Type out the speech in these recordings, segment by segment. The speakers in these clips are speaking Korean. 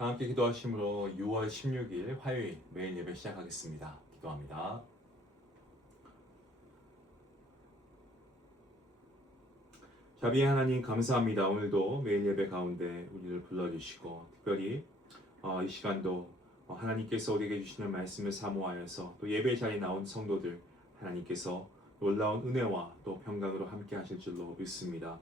다 함께 기도하심으로 6월 16일 화요일 매일 예배 시작하겠습니다. 기도합니다. 자비의 하나님 감사합니다. 오늘도 매일 예배 가운데 우리를 불러주시고 특별히 이 시간도 하나님께서 우리에게 주시는 말씀을 사모하여서 또 예배 자리에 나온 성도들 하나님께서 놀라운 은혜와 또 평강으로 함께 하실 줄로 믿습니다.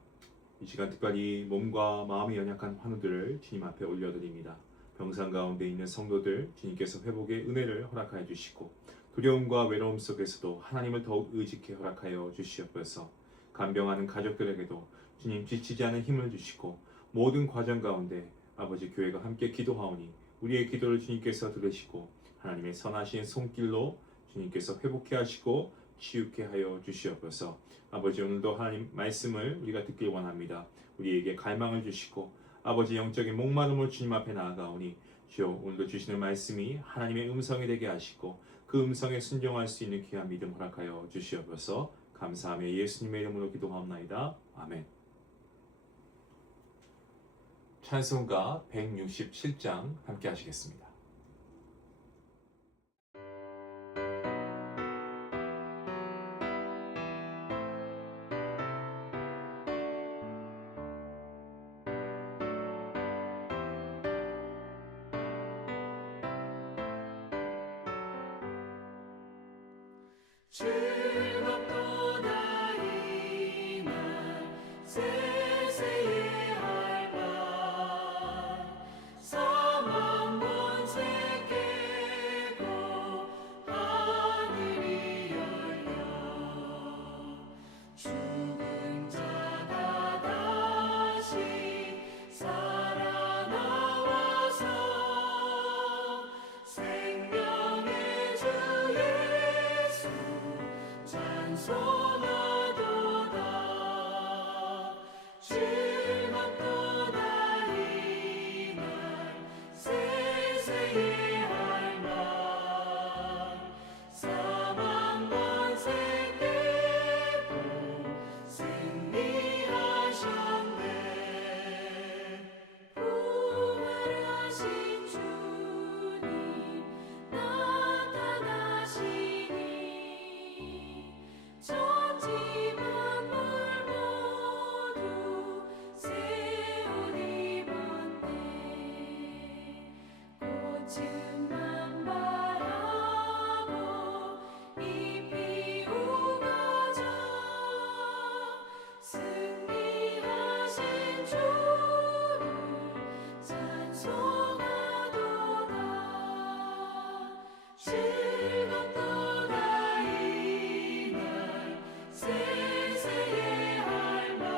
이 시간 특별히 몸과 마음이 연약한 환우들을 주님 앞에 올려드립니다. 병상 가운데 있는 성도들 주님께서 회복의 은혜를 허락하여 주시고 두려움과 외로움 속에서도 하나님을 더욱 의지케 허락하여 주시옵소서. 간병하는 가족들에게도 주님 지치지 않은 힘을 주시고 모든 과정 가운데 아버지 교회가 함께 기도하오니 우리의 기도를 주님께서 들으시고 하나님의 선하신 손길로 주님께서 회복케 하시고 치유케 하여 주시옵소서. 아버지 오늘도 하나님 말씀을 우리가 듣길 원합니다. 우리에게 갈망을 주시고 아버지 영적인 목마름을 주님 앞에 나아가오니 주여 오늘도 주시는 말씀이 하나님의 음성이 되게 하시고 그 음성에 순종할 수 있는 귀한 믿음 허락하여 주시옵소서. 감사하며 예수님의 이름으로 기도하옵나이다. 아멘. 찬송가 167장 함께 하시겠습니다. 즐겁도다 이 날 세세의 할말 사망 권세 깨고 하늘이 열려 죽은 자가 다시 살아나와서 생명의 주 예수 찬송하도다. 즐겁도다 이 날 세세의 할말 사망 권세 깨고 승리하셨네. 부활하신 주님 나타나시니 천지 만물 모두 새 옷 입었네. 꽃은 만발하고 잎이 우거져 승리하신 주를 찬송하도다. 즐겁도다 이 날 세세의 할말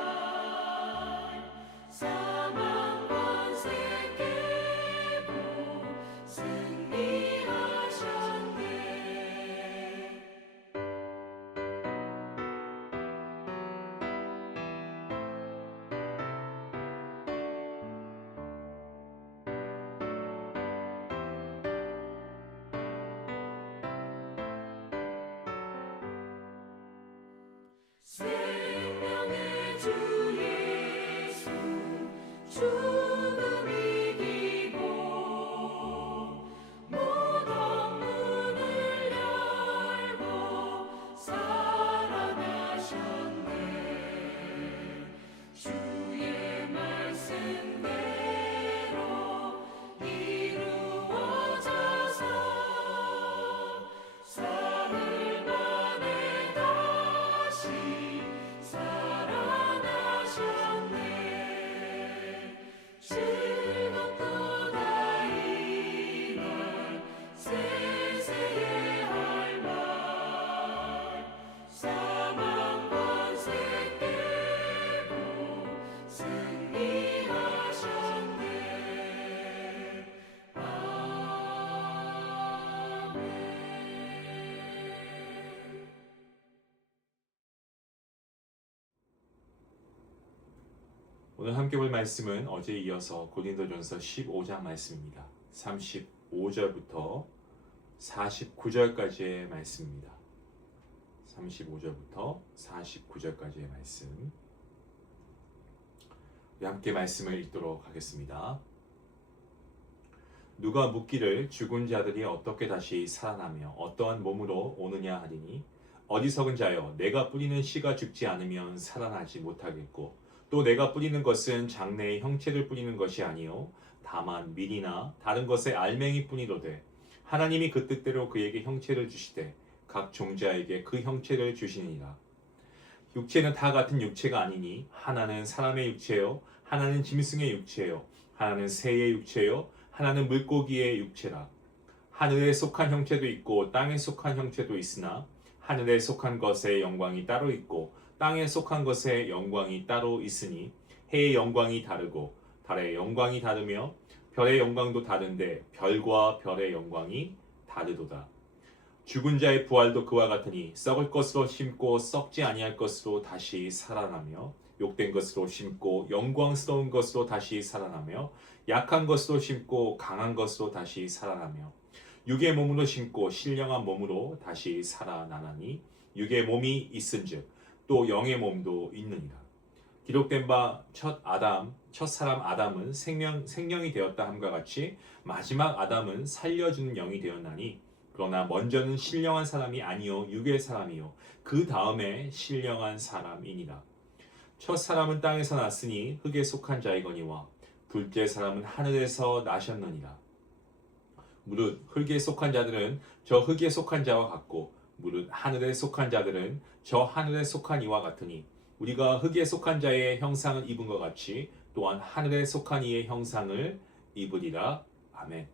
사망 권세 깨고 승리하셨네. 생명의 주 예수 죽음 이기고 무덤 문을 열고 살아나셨네. 주의 말씀대로 이루어져서 사흘 만에 다시 살아나셨네. 즐겁도다 이 날 세세의 할말 사망 권세 깨고 승리하셨네. 아멘. 오늘 함께 볼 말씀은 어제에 이어서 고린도전서 15장 말씀입니다. 35절부터 49절까지의 말씀입니다. 35절부터 49절까지의 말씀. 우리 함께 말씀을 읽도록 하겠습니다. 누가 묻기를 죽은 자들이 어떻게 다시 살아나며 어떠한 몸으로 오느냐 하리니 어리석은 자여 내가 뿌리는 씨가 죽지 않으면 살아나지 못하겠고 또 내가 뿌리는 것은 장래의 형체를 뿌리는 것이 아니요 다만 밀이나 다른 것의 알맹이 뿐이로되 하나님이 그 뜻대로 그에게 형체를 주시되 각 종자에게 그 형체를 주시니라. 육체는 다 같은 육체가 아니니 하나는 사람의 육체요 하나는 짐승의 육체요 하나는 새의 육체요 하나는 물고기의 육체라. 하늘에 속한 형체도 있고 땅에 속한 형체도 있으나 하늘에 속한 것의 영광이 따로 있고 땅에 속한 것의 영광이 따로 있으니 해의 영광이 다르고 달의 영광이 다르며 별의 영광도 다른데 별과 별의 영광이 다르도다. 죽은 자의 부활도 그와 같으니 썩을 것으로 심고 썩지 아니할 것으로 다시 살아나며 욕된 것으로 심고 영광스러운 것으로 다시 살아나며 약한 것으로 심고 강한 것으로 다시 살아나며 육의 몸으로 심고 신령한 몸으로 다시 살아나나니 육의 몸이 있은즉 또 영의 몸도 있느니라. 기록된 바 첫 사람 아담은 생명이 되었다 함과 같이 마지막 아담은 살려주는 영이 되었나니 그러나 먼저는 신령한 사람이 아니요 육의 사람이요 그 다음에 신령한 사람이니라. 첫 사람은 땅에서 났으니 흙에 속한 자이거니와 둘째 사람은 하늘에서 나셨느니라. 무릇 흙에 속한 자들은 저 흙에 속한 자와 같고 무릇 하늘에 속한 자들은 저 하늘에 속한 이와 같으니 우리가 흙에 속한 자의 형상을 입은 것 같이 또한 하늘에 속한 이의 형상을 입으리라. 아멘.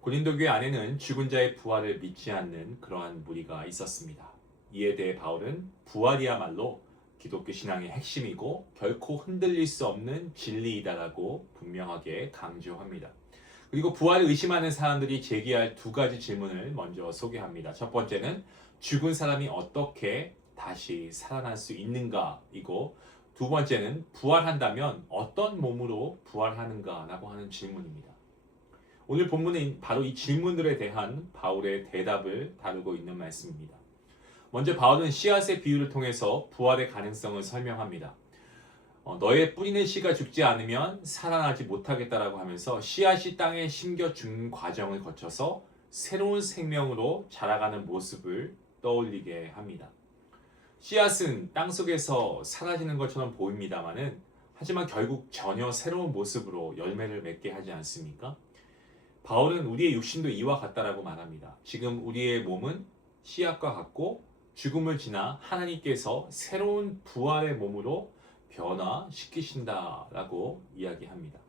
고린도 교회 안에는 죽은 자의 부활을 믿지 않는 그러한 무리가 있었습니다. 이에 대해 바울은 부활이야말로 기독교 신앙의 핵심이고 결코 흔들릴 수 없는 진리이다라고 분명하게 강조합니다. 그리고 부활을 의심하는 사람들이 제기할 두 가지 질문을 먼저 소개합니다. 첫 번째는 죽은 사람이 어떻게 다시 살아날 수 있는가이고 두 번째는 부활한다면 어떤 몸으로 부활하는가라고 하는 질문입니다. 오늘 본문은 바로 이 질문들에 대한 바울의 대답을 다루고 있는 말씀입니다. 먼저 바울은 씨앗의 비유를 통해서 부활의 가능성을 설명합니다. 너의 뿌리는 씨가 죽지 않으면 살아나지 못하겠다라고 하면서 씨앗이 땅에 심겨 죽는 과정을 거쳐서 새로운 생명으로 자라가는 모습을 떠올리게 합니다. 씨앗은 땅속에서 사라지는 것처럼 보입니다만은 하지만 결국 전혀 새로운 모습으로 열매를 맺게 하지 않습니까? 바울은 우리의 육신도 이와 같다라고 말합니다. 지금 우리의 몸은 씨앗과 같고 죽음을 지나 하나님께서 새로운 부활의 몸으로 변화시키신다라고 이야기합니다.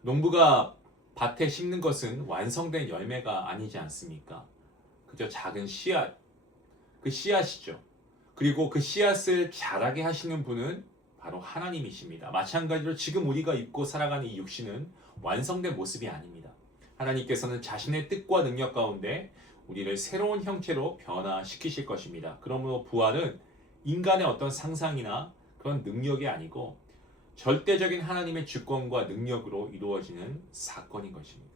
농부가 밭에 심는 것은 완성된 열매가 아니지 않습니까? 그저 작은 씨앗, 그 씨앗이죠. 그리고 그 씨앗을 자라게 하시는 분은 바로 하나님이십니다. 마찬가지로 지금 우리가 입고 살아가는 이 육신은 완성된 모습이 아닙니다. 하나님께서는 자신의 뜻과 능력 가운데 우리를 새로운 형체로 변화시키실 것입니다. 그러므로 부활은 인간의 어떤 상상이나 그런 능력이 아니고 절대적인 하나님의 주권과 능력으로 이루어지는 사건인 것입니다.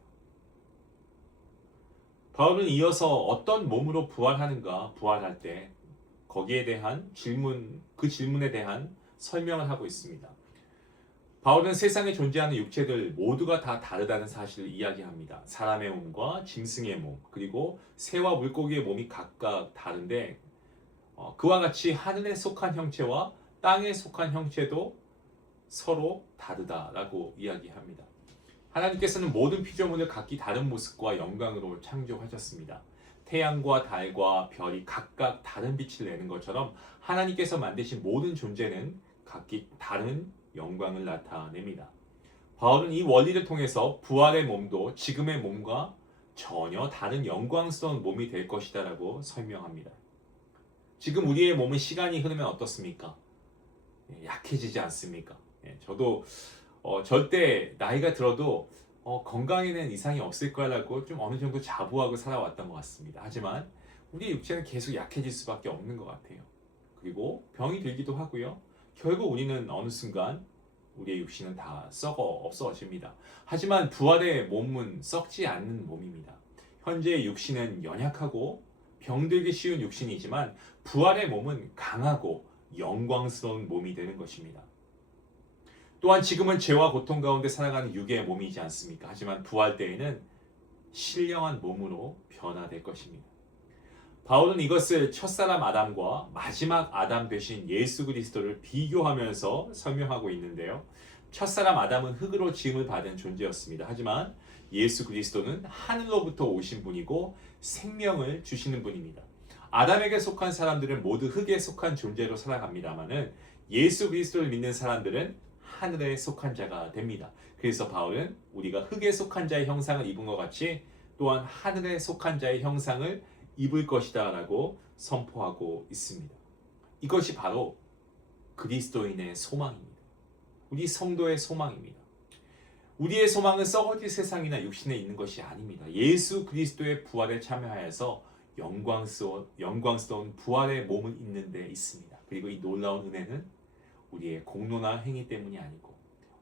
바울은 이어서 어떤 몸으로 부활하는가, 부활할 때 거기에 대한 질문, 그 질문에 대한 설명을 하고 있습니다. 바울은 세상에 존재하는 육체들 모두가 다 다르다는 사실을 이야기합니다. 사람의 몸과 짐승의 몸, 그리고 새와 물고기의 몸이 각각 다른데 그와 같이 하늘에 속한 형체와 땅에 속한 형체도 서로 다르다라고 이야기합니다. 하나님께서는 모든 피조물을 각기 다른 모습과 영광으로 창조하셨습니다. 태양과 달과 별이 각각 다른 빛을 내는 것처럼 하나님께서 만드신 모든 존재는 각기 다른 영광을 나타냅니다. 바울은 이 원리를 통해서 부활의 몸도 지금의 몸과 전혀 다른 영광스러운 몸이 될 것이다라고 설명합니다. 지금 우리의 몸은 시간이 흐르면 어떻습니까? 약해지지 않습니까? 저도 절대 나이가 들어도 건강에는 이상이 없을 거라고 좀 어느 정도 자부하고 살아왔던 것 같습니다. 하지만 우리의 육체는 계속 약해질 수밖에 없는 것 같아요. 그리고 병이 들기도 하고요. 결국 우리는 어느 순간 우리의 육신은 다 썩어 없어집니다. 하지만 부활의 몸은 썩지 않는 몸입니다. 현재의 육신은 연약하고 병들기 쉬운 육신이지만 부활의 몸은 강하고 영광스러운 몸이 되는 것입니다. 또한 지금은 죄와 고통 가운데 살아가는 육의 몸이지 않습니까? 하지만 부활 때에는 신령한 몸으로 변화될 것입니다. 바울은 이것을 첫사람 아담과 마지막 아담 되신 예수 그리스도를 비교하면서 설명하고 있는데요. 첫사람 아담은 흙으로 지음을 받은 존재였습니다. 하지만 예수 그리스도는 하늘로부터 오신 분이고 생명을 주시는 분입니다. 아담에게 속한 사람들은 모두 흙에 속한 존재로 살아갑니다마는 예수 그리스도를 믿는 사람들은 하늘에 속한 자가 됩니다. 그래서 바울은 우리가 흙에 속한 자의 형상을 입은 것 같이 또한 하늘에 속한 자의 형상을 입을 것이다 라고 선포하고 있습니다. 이것이 바로 그리스도인의 소망입니다. 우리 성도의 소망입니다. 우리의 소망은 썩어질 세상이나 육신에 있는 것이 아닙니다. 예수 그리스도의 부활에 참여하여서 영광스러운 부활의 몸을 입는 데 있습니다. 그리고 이 놀라운 은혜는 우리의 공로나 행위 때문이 아니고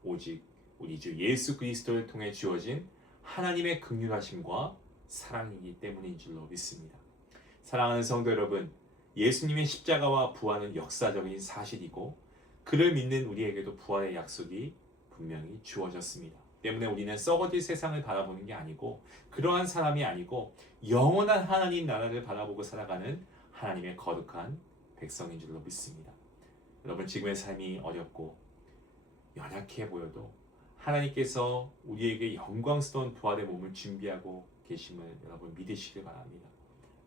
오직 우리 주 예수 그리스도를 통해 주어진 하나님의 긍휼하심과 사랑이기 때문인 줄로 믿습니다. 사랑하는 성도 여러분, 예수님의 십자가와 부활은 역사적인 사실이고 그를 믿는 우리에게도 부활의 약속이 분명히 주어졌습니다. 때문에 우리는 썩어질 세상을 바라보는 게 아니고 그러한 사람이 아니고 영원한 하나님 나라를 바라보고 살아가는 하나님의 거룩한 백성인 줄로 믿습니다. 여러분, 지금의 삶이 어렵고 연약해 보여도 하나님께서 우리에게 영광스러운 부활의 몸을 준비하고 계심을 여러분 믿으시길 바랍니다.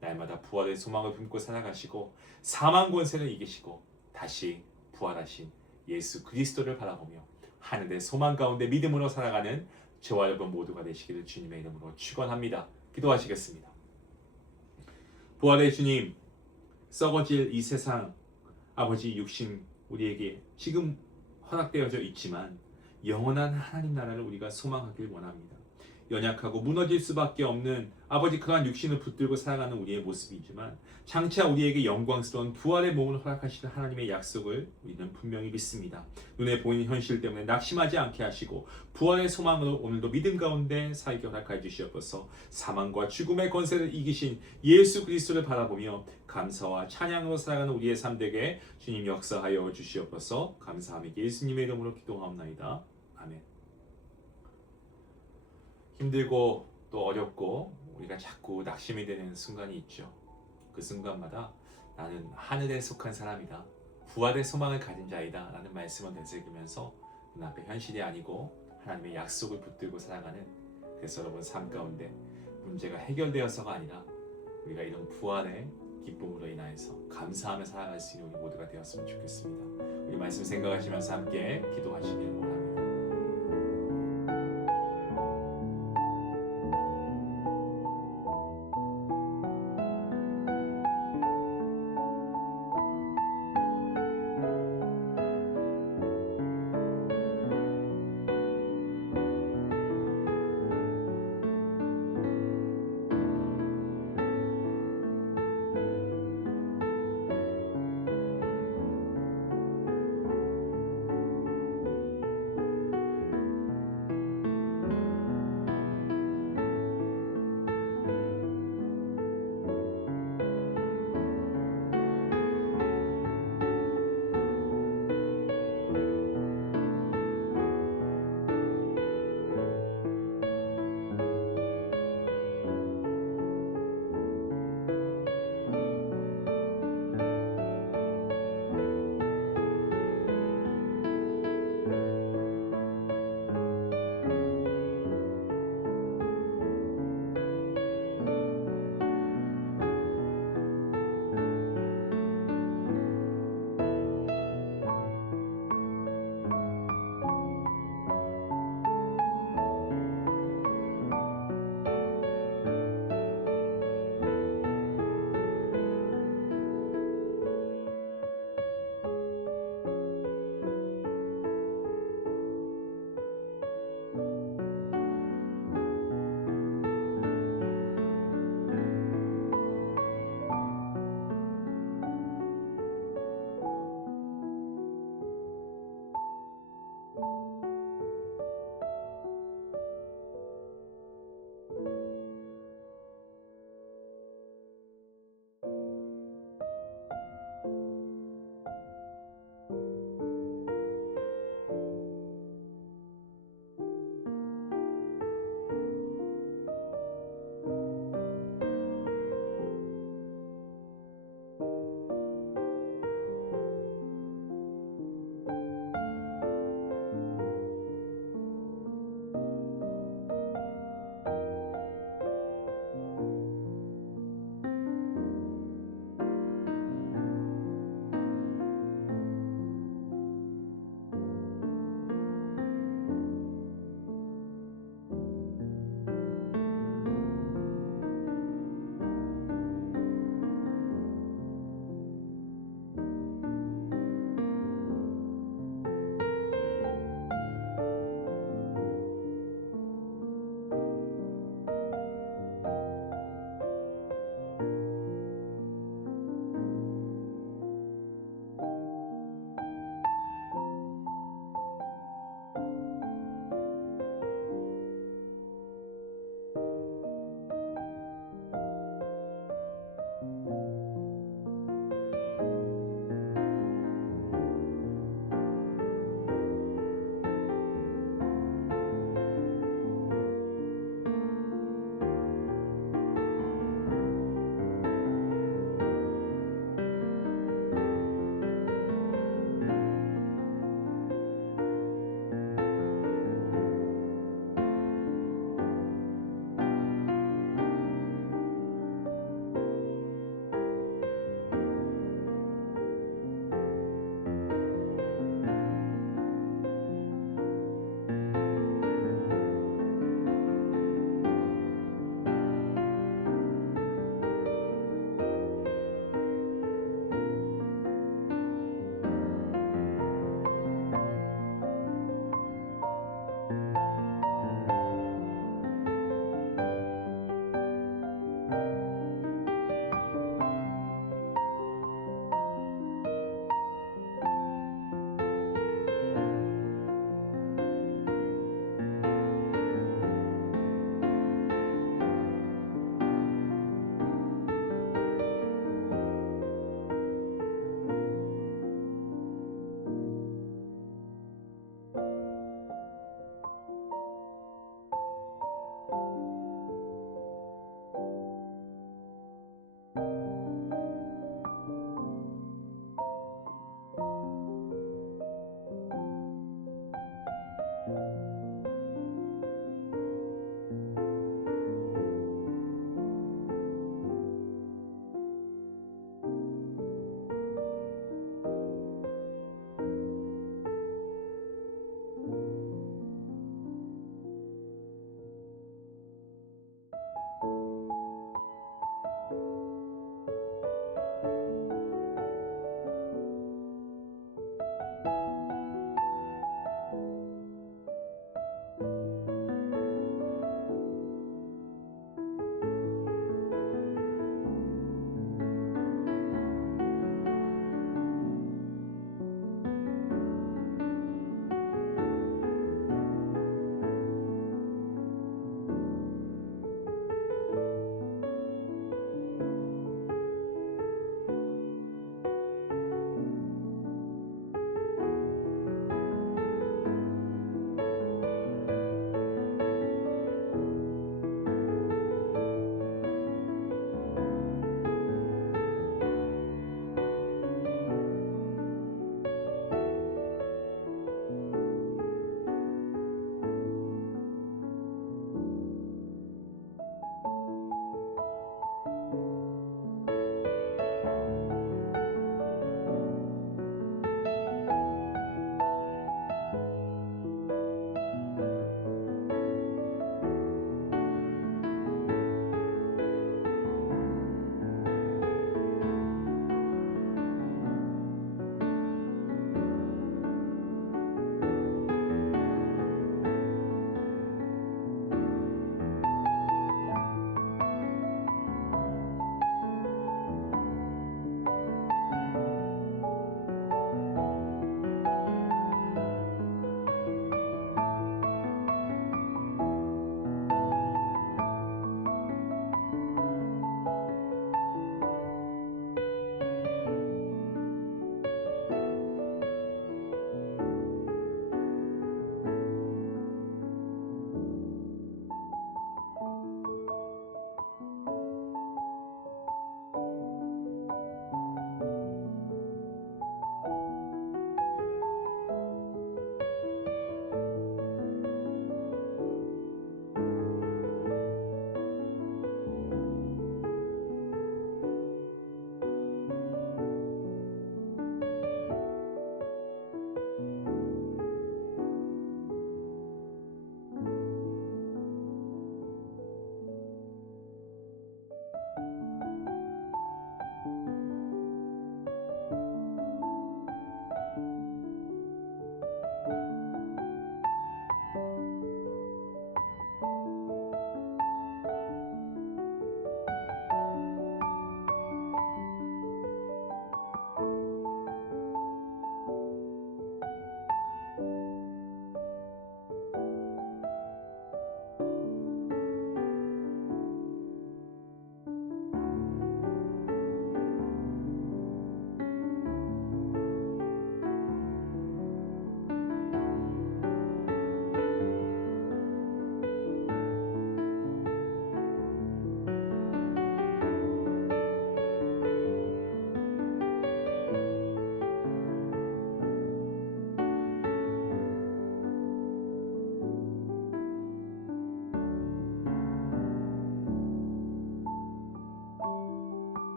날마다 부활의 소망을 품고 살아가시고 사망 권세를 이기시고 다시 부활하신 예수 그리스도를 바라보며 하늘의 소망 가운데 믿음으로 살아가는 저와 여러분 모두가 되시기를 주님의 이름으로 축원합니다. 기도하시겠습니다. 부활의 주님, 썩어질 이 세상 아버지 육신 우리에게 지금 허락되어져 있지만 영원한 하나님 나라를 우리가 소망하길 원합니다. 연약하고 무너질 수밖에 없는 아버지 그러한 육신을 붙들고 살아가는 우리의 모습이지만 장차 우리에게 영광스러운 부활의 몸을 허락하시는 하나님의 약속을 우리는 분명히 믿습니다. 눈에 보이는 현실 때문에 낙심하지 않게 하시고 부활의 소망으로 오늘도 믿음 가운데 살게 허락하여 주시옵소서. 사망과 죽음의 권세를 이기신 예수 그리스도를 바라보며 감사와 찬양으로 살아가는 우리의 삶 되게 주님 역사하여 주시옵소서. 감사하며 예수님의 이름으로 기도하옵나이다. 아멘. 힘들고 또 어렵고 우리가 자꾸 낙심이 되는 순간이 있죠. 그 순간마다 나는 하늘에 속한 사람이다, 부활의 소망을 가진 자이다 라는 말씀을 되새기면서 눈앞의 현실이 아니고 하나님의 약속을 붙들고 살아가는, 그래서 여러분 삶 가운데 문제가 해결되어서가 아니라 우리가 이런 부활의 기쁨으로 인하여서 감사하며 살아갈 수 있는 우리 모두가 되었으면 좋겠습니다. 우리 말씀 생각하시면서 함께 기도하시길